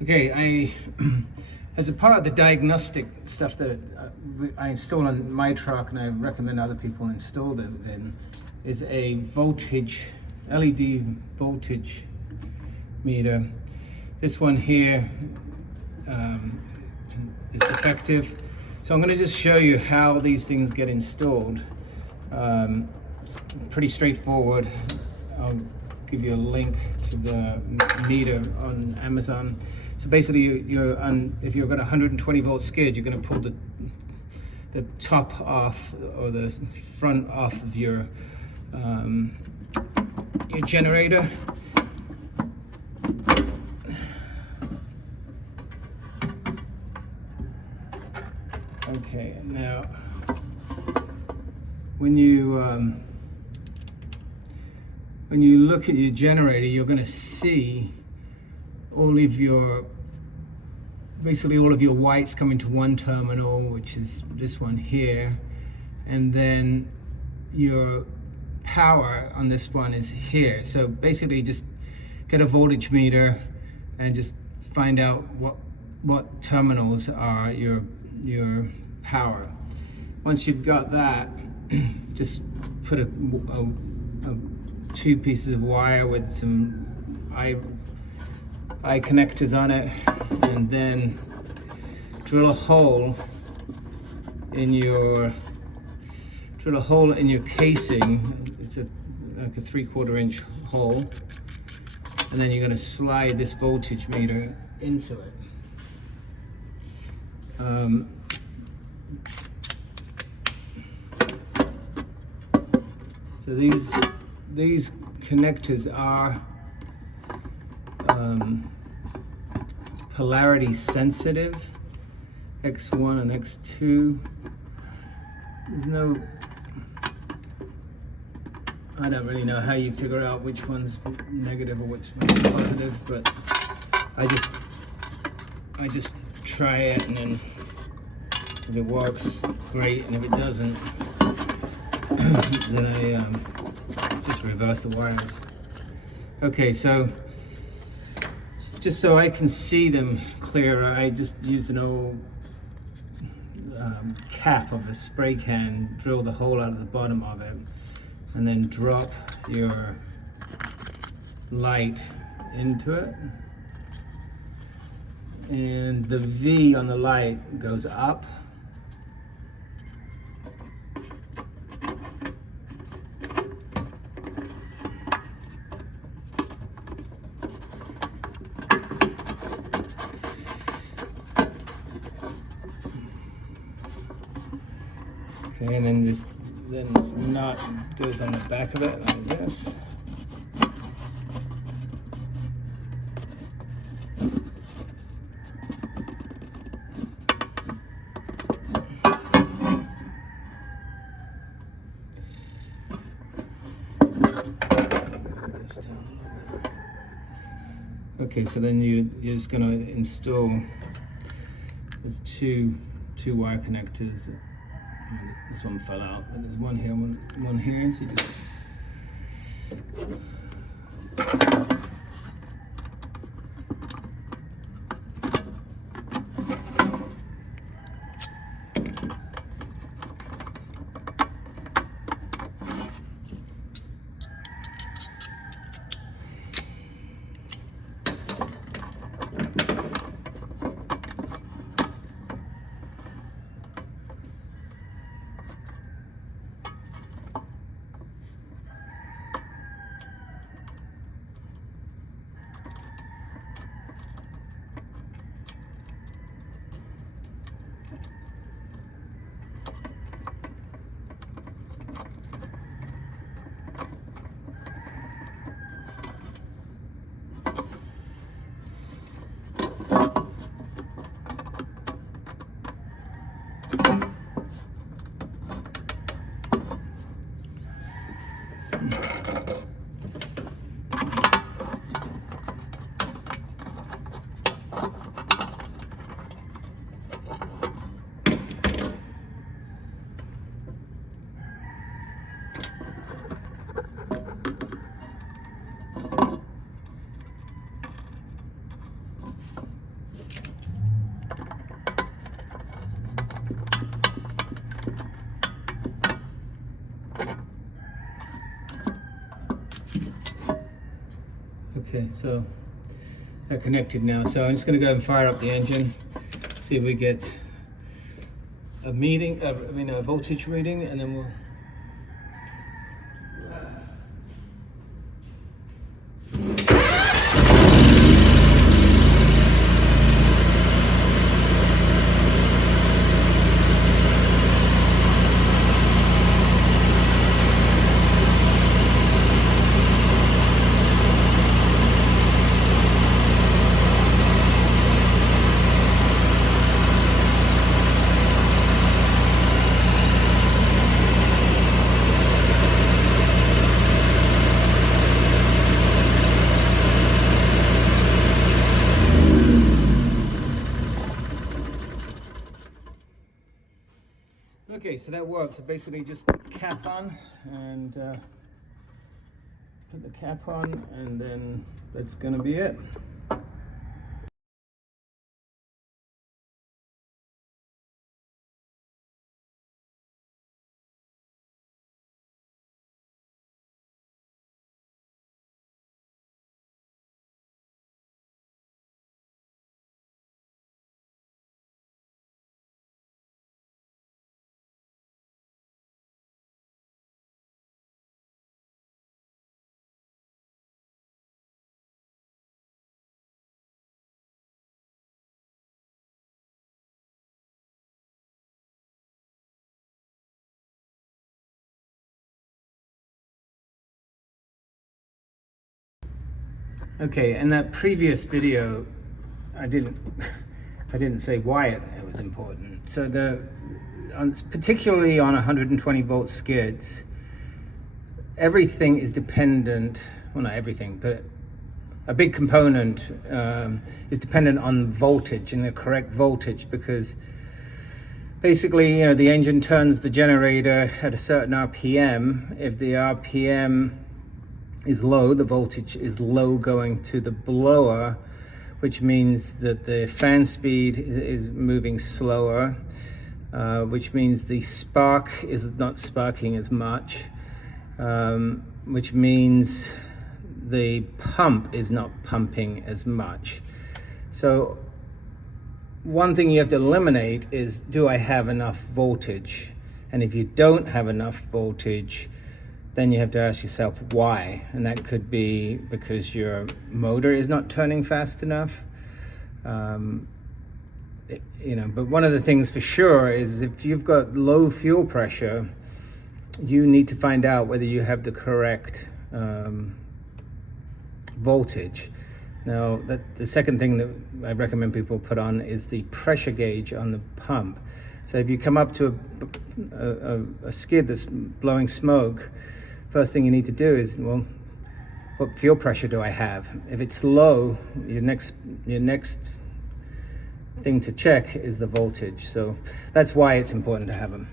Okay, as a part of the diagnostic stuff that I install on my truck, and I recommend other people install them, then is a LED voltage meter. This one here is defective. So I'm going to just show you how these things get installed. It's pretty straightforward. I'll give you a link to the meter on Amazon. So basically, if you've got a 120 volt skid, you're going to pull the top off, or the front off of your generator. Okay, now when you look at your generator, you're going to see basically all of your whites coming to one terminal, which is this one here, and then your power on this one is here. So basically, just get a voltage meter and just find out what terminals are your power. Once you've got that, just put two pieces of wire with some eye connectors on it, and then drill a hole in your casing. It's like a 3/4 inch hole, and then you're going to slide this voltage meter into it. So these connectors are polarity sensitive, X1 and X2. I don't really know how you figure out which one's negative or which one's positive, but I just try it, and then if it works, great, and if it doesn't, then I just reverse the wires. Okay, so just so I can see them clearer, I just used an old cap of a spray can, drill the hole out of the bottom of it, and then drop your light into it. And the V on the light goes up. Okay, and then this nut goes on the back of it like this. Okay, so then you're just going to install there's two wire connectors. This one fell out, but there's one here, one here. So you just Okay, so they're connected now. So I'm just going to go and fire up the engine, see if we get a a voltage reading, and then we'll. Okay, so that works. So basically just put the cap on and put the cap on, and then that's gonna be it. Okay, in that previous video, I didn't say why it was important. So particularly on 120 volt skids, everything is dependent. Well, not everything, but a big component is dependent on voltage and the correct voltage, because basically, the engine turns the generator at a certain RPM. If the RPM is low, the voltage is low going to the blower, which means that the fan speed is moving slower, which means the spark is not sparking as much, which means the pump is not pumping as much. So one thing you have to eliminate is, do I have enough voltage? And if you don't have enough voltage, then you have to ask yourself why. And that could be because your motor is not turning fast enough. But one of the things for sure is, if you've got low fuel pressure, you need to find out whether you have the correct voltage. Now, the second thing that I recommend people put on is the pressure gauge on the pump. So if you come up to a skid that's blowing smoke, first thing you need to do is, well, what fuel pressure do I have? If it's low, your next thing to check is the voltage. So that's why it's important to have them.